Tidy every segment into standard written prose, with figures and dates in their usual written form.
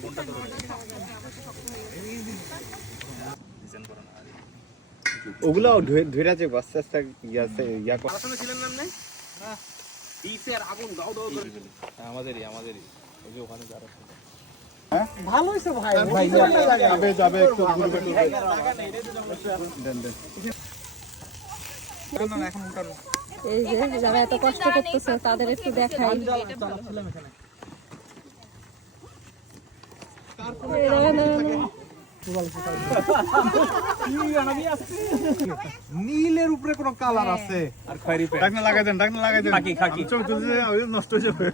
আগুনটা ধরে ওগুলো ধরে আছে আস্তে আস্তে ইয়া ছিলেন না পিসের আগুন দাও দাও করে আমাদেরই ওই যে ওখানে যারা ভালো হইছে ভাই ভাই যাবে একটু ঘুরবে দেন না এখন উঠানো এই যে যারা এত কষ্ট করতেছে তাদের একটু দেখাই নীলের উপরে কোন কালার আছে আর খয়েরি পেট ডাকনা লাগাই দেন খাকি চোখ তুলছে ওই নষ্ট হয়ে যাবে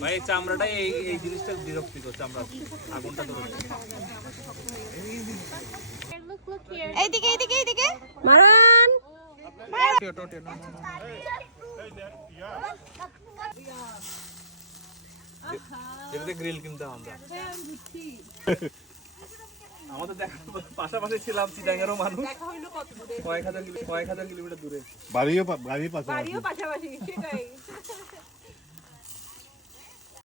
ভাই চামড়াটাই এই জিনিসটা বিরক্তিকর চামড়া আগুনটা ধরে এইদিকে মারান এটাতে গ্রিল কিনতে আমরা আমাদের পাশাপাশি ছিলাম চিটাঙ্গেরও মানুষ কয়েক হাজার কিলোমিটার দূরে বাড়িও পাশাপাশি সেটাই